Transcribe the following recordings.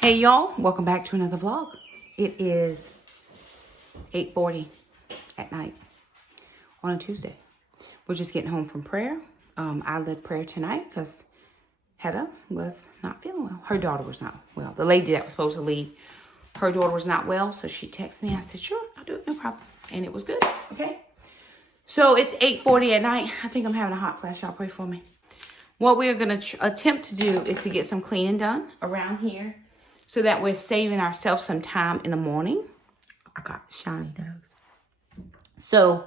Hey y'all, welcome back to another vlog. It is 8:40 at night on a Tuesday. We're just getting home from prayer. I led prayer tonight because Hedda was not feeling well. Her daughter was not well. The lady that was supposed to lead, her daughter was not well, so she texted me. I said, sure, I'll do it, no problem. And it was good, okay? So it's 8:40 at night. I think I'm having a hot flash. Y'all pray for me. What we're going to attempt to do is to get some cleaning done around here so that we're saving ourselves some time in the morning. I got shiny nose. So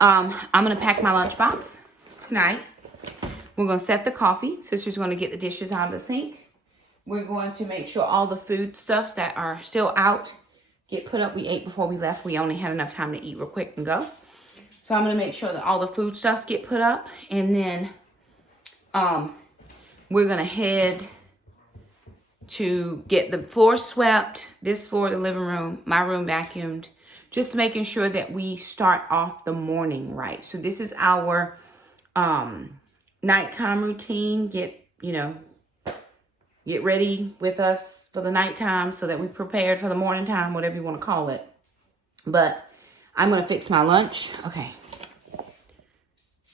I'm going to pack my lunchbox tonight. We're going to set the coffee. Sister's going to get the dishes out of the sink. We're going to make sure all the foodstuffs that are still out get put up. We ate before we left. We only had enough time to eat real quick and go. So I'm going to make sure that all the foodstuffs get put up. And then we're going to head to get the floor swept, this floor, the living room, my room vacuumed, just making sure that we start off the morning right. So this is our nighttime routine. Get ready with us for the nighttime so that we prepared for the morning time, whatever you want to call it. But I'm going to fix my lunch. Okay.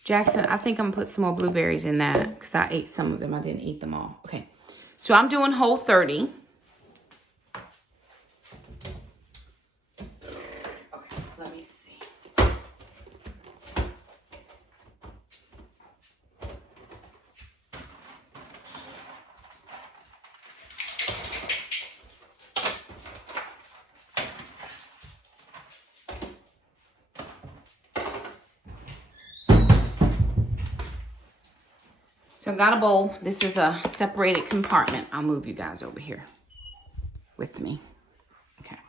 Jackson, I think I'm going to put some more blueberries in that because I ate some of them. I didn't eat them all. Okay. So I'm doing Whole30. Okay, let me see. So I got a bowl. This is a separated compartment. I'll move you guys over here with me. Okay.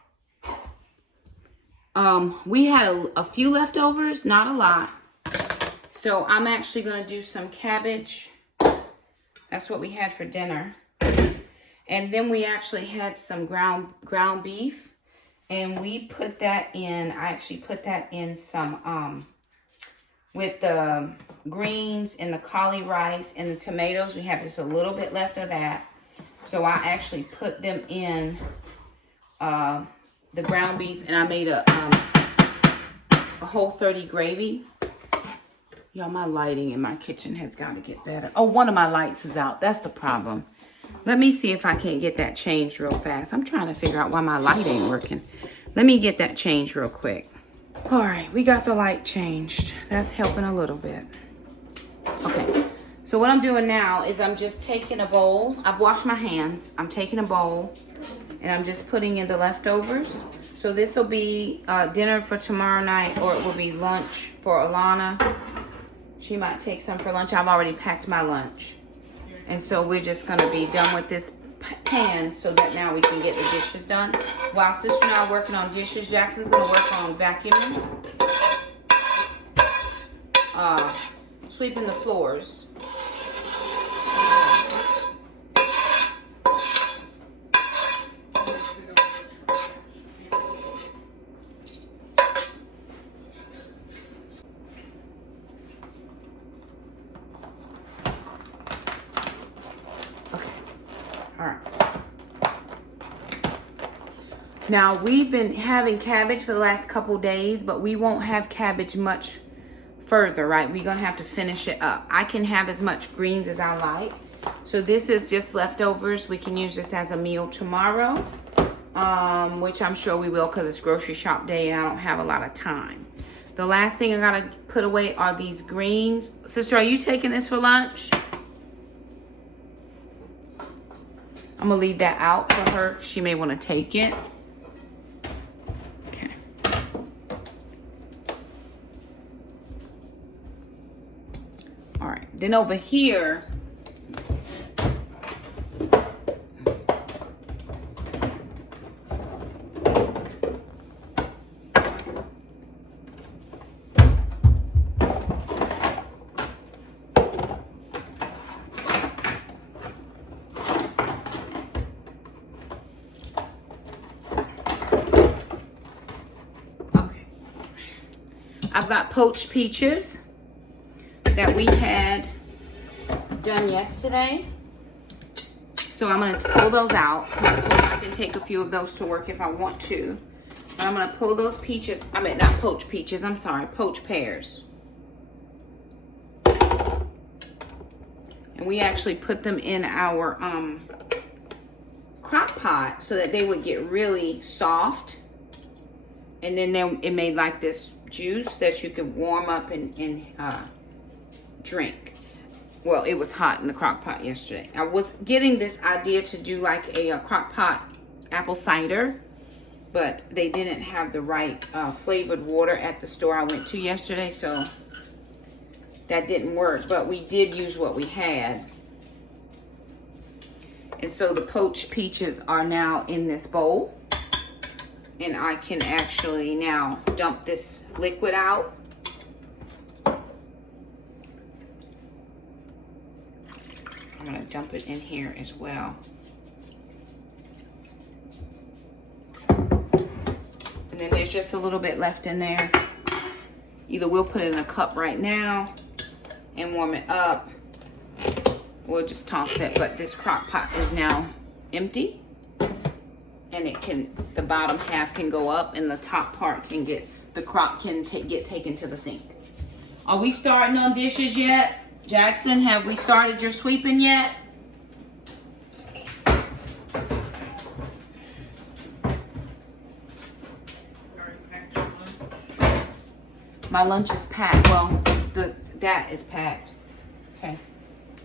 We had a few leftovers, not a lot. So I'm actually going to do some cabbage. That's what we had for dinner. And then we actually had some ground beef. And we put that in, I actually put that in some, with the greens and the Kaale rice and the tomatoes. We have just a little bit left of that. So I actually put them in the ground beef, and I made a Whole30 gravy. Y'all, my lighting in my kitchen has got to get better. Oh, one of my lights is out. That's the problem. Let me see if I can't get that changed real fast. I'm trying to figure out why my light ain't working. Let me get that changed real quick. All right, we got the light changed. That's helping a little bit. Okay, so what I'm doing now is I'm just taking a bowl. I've washed my hands. I'm taking a bowl and I'm just putting in the leftovers. So this will be dinner for tomorrow night, or it will be lunch for Alana. She might take some for lunch. I've already packed my lunch. And so we're just gonna be done with this pan so that now we can get the dishes done. While sister and I are working on dishes, Jackson's gonna work on vacuuming, sweeping the floors. Now, we've been having cabbage for the last couple days, but we won't have cabbage much further, right? We're going to have to finish it up. I can have as much greens as I like. So this is just leftovers. We can use this as a meal tomorrow, which I'm sure we will because it's grocery shop day and I don't have a lot of time. The last thing I got to put away are these greens. Sister, are you taking this for lunch? I'm going to leave that out for her. She may want to take it. All right, then over here, I've got poached peaches that we had done yesterday. So I'm going to pull those out. Of course, I can take a few of those to work if I want to. But I'm going to pull those peaches. I mean, not poached peaches. I'm sorry. Poached pears. And we actually put them in our crock pot so that they would get really soft. And then it made like this juice that you could warm up and drink. Well, it was hot in the crock pot yesterday. I was getting this idea to do like a crock pot apple cider, but they didn't have the right flavored water at the store I went to yesterday, so that didn't work. But we did use what we had. And so the poached peaches are now in this bowl. And I can actually now dump this liquid out. I'm going to dump it in here as well. And then there's just a little bit left in there. Either we'll put it in a cup right now and warm it up. We'll just toss it. But this crock pot is now empty. And it can, the bottom half can go up and the top part can get, the crock can get taken to the sink. Are we starting on dishes yet? Jackson, have we started your sweeping yet? My lunch is packed. Well, that is packed. Okay.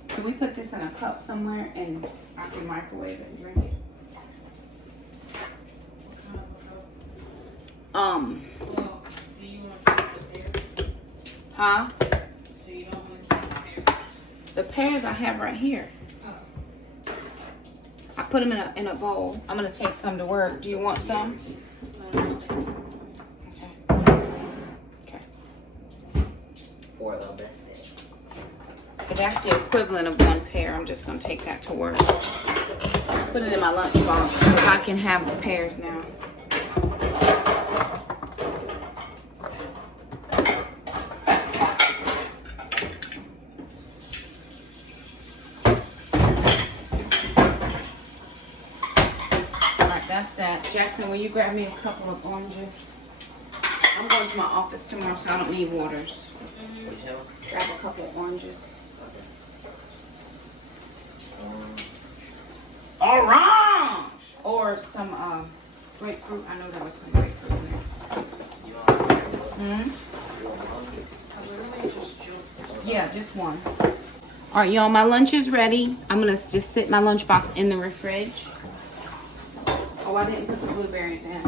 Can we put this in a cup somewhere and I can microwave it and drink it? Well, do you want to keep the pears? Huh? So you don't want to keep the pears? The pears I have right here. Oh. I put them in a bowl. I'm gonna take some to work. Do you want some? Okay. For the best. But that's the equivalent of one pear. I'm just gonna take that to work. Put it in my lunch box so I can have the pears now. That's that. Jackson, will you grab me a couple of oranges? I'm going to my office tomorrow, so I don't need waters. Grab a couple of oranges. Orange! Or some grapefruit. I know there was some grapefruit in there. Yeah, just one. All right, y'all, my lunch is ready. I'm going to just sit my lunchbox in the fridge. Oh, I didn't put the blueberries in.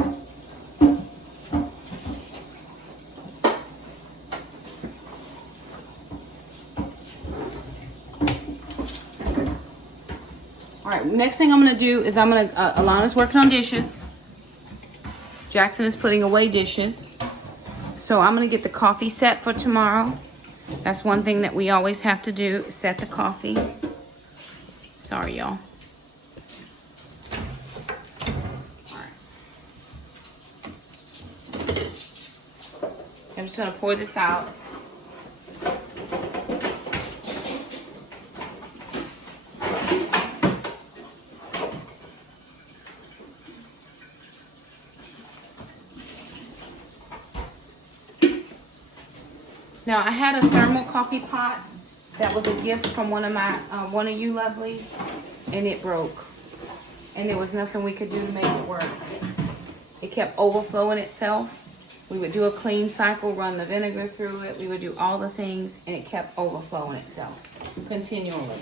All right, next thing I'm gonna do is Alana's working on dishes. Jackson is putting away dishes. So I'm gonna get the coffee set for tomorrow. That's one thing that we always have to do, is set the coffee. Sorry, y'all. I'm just gonna pour this out. Now I had a thermal coffee pot that was a gift from one of you lovelies, and it broke. And there was nothing we could do to make it work. It kept overflowing itself. We would do a clean cycle, run the vinegar through it. We would do all the things, and it kept overflowing itself continually.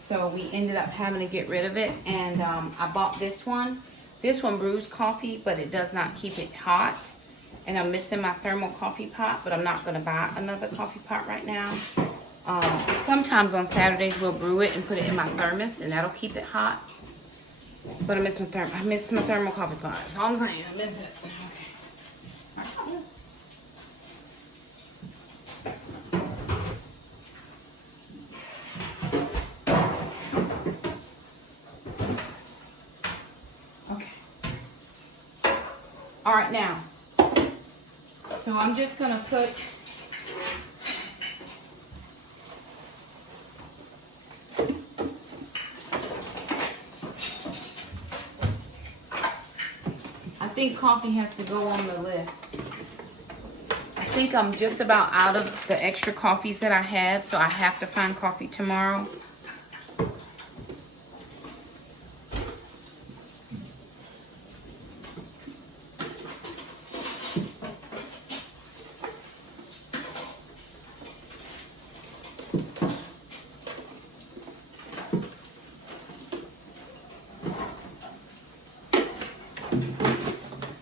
So we ended up having to get rid of it, and I bought this one. This one brews coffee, but it does not keep it hot. And I'm missing my thermal coffee pot, but I'm not going to buy another coffee pot right now. Sometimes on Saturdays we'll brew it and put it in my thermos, and that'll keep it hot. But I miss my thermal coffee pot. That's all I'm saying. I miss it. Okay. All right, now. So I'm just gonna put think coffee has to go on the list. I think I'm just about out of the extra coffees that I had, so I have to find coffee tomorrow.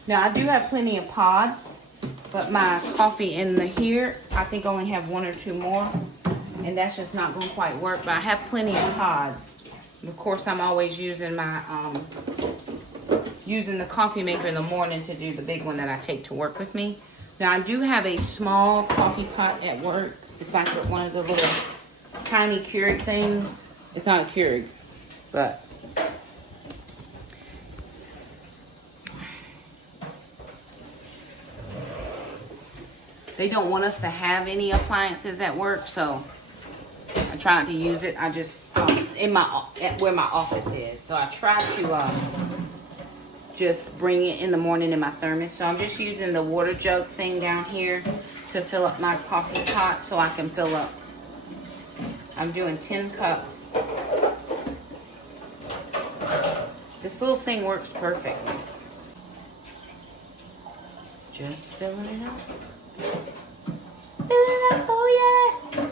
Now, I do have plenty of pods, but my coffee in the here, I think I only have 1 or 2 more, and that's just not going to quite work, but I have plenty of pods. And of course, I'm always using my, using the coffee maker in the morning to do the big one that I take to work with me. Now, I do have a small coffee pot at work. It's like one of the little tiny Keurig things. It's not a Keurig, but... they don't want us to have any appliances at work, so I try not to use it. I just where my office is, so I try to just bring it in the morning in my thermos. So I'm just using the water jug thing down here to fill up my coffee pot, so I can fill up. I'm doing 10 cups. This little thing works perfectly. Just filling it up. Oh yeah.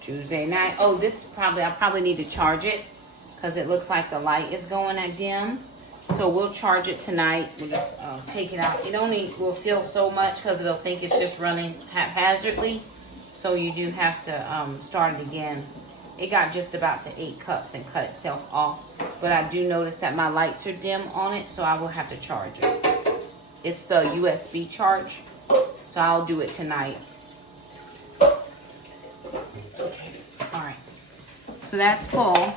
Tuesday night. Oh, I probably need to charge it because it looks like the light is going at dim. So we'll charge it tonight. We'll just take it out. It only will feel so much because it'll think it's just running haphazardly. So you do have to start it again. It got just about to 8 cups and cut itself off. But I do notice that my lights are dim on it, so I will have to charge it. It's the USB charge. So I'll do it tonight. Okay. All right. So that's full.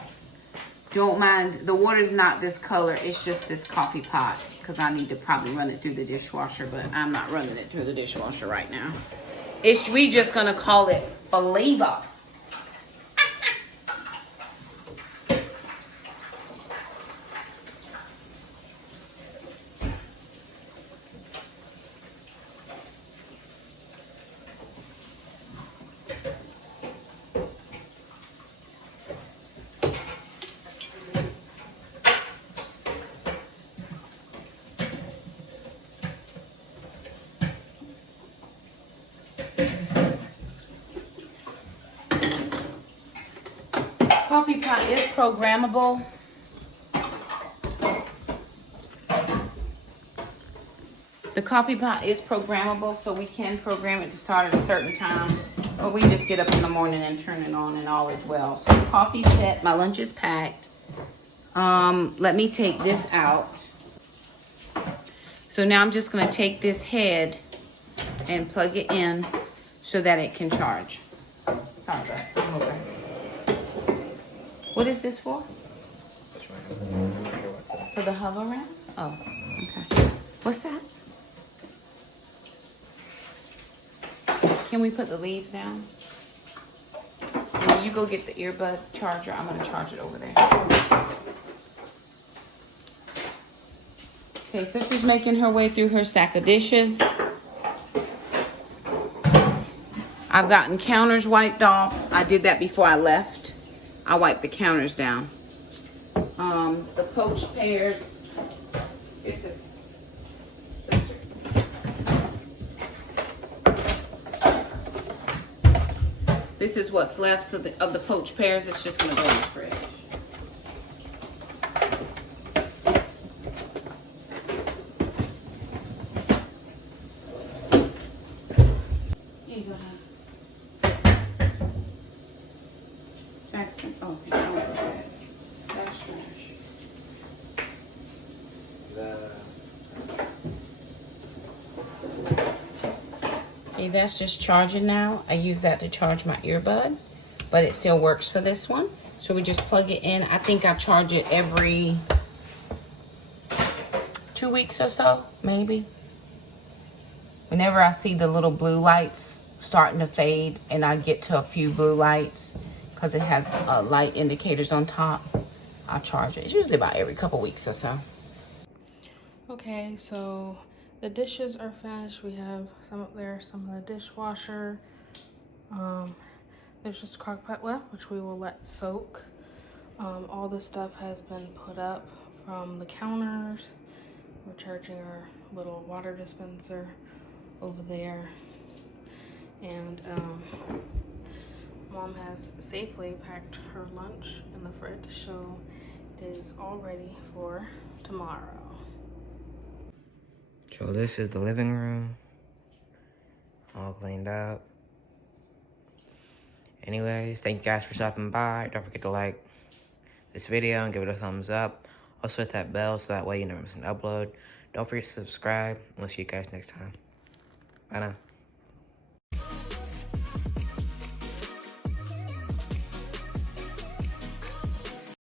Don't mind. The water's not this color. It's just this coffee pot. Because I need to probably run it through the dishwasher. But I'm not running it through the dishwasher right now. We just going to call it flavor. Coffee pot is programmable. The coffee pot is programmable, so we can program it to start at a certain time. Or we just get up in the morning and turn it on, and all is well. So coffee's set. My lunch is packed. Let me take this out. So now I'm just going to take this head and plug it in so that it can charge. Sorry about that. Okay. What is this for? For the hover round? Oh, okay. What's that? Can we put the leaves down? And you go get the earbud charger. I'm going to charge it over there. Okay, so she's making her way through her stack of dishes. I've gotten counters wiped off. I did that before I left. I wiped the counters down. The poached pears. This is sister. This is what's left of the poached pears. It's just gonna go in the fridge. Here you go, honey. Jackson. Oh, that's trash. Okay, that's just charging now. I use that to charge my earbud, but it still works for this one. So we just plug it in. I think I charge it every 2 weeks or so, maybe. Whenever I see the little blue lights starting to fade and I get to a few blue lights, because it has light indicators on top, I charge it. It's usually about every couple weeks or so. Okay, so the dishes are finished. We have some up there, some in the dishwasher. There's just crock pot left, which we will let soak. All the stuff has been put up from the counters. We're charging our little water dispenser over there. And Mom has safely packed her lunch in the fridge, so it is all ready for tomorrow. So this is the living room. All cleaned up. Anyways, thank you guys for stopping by. Don't forget to like this video and give it a thumbs up. Also hit that bell so that way you never miss an upload. Don't forget to subscribe. We'll see you guys next time. Bye now.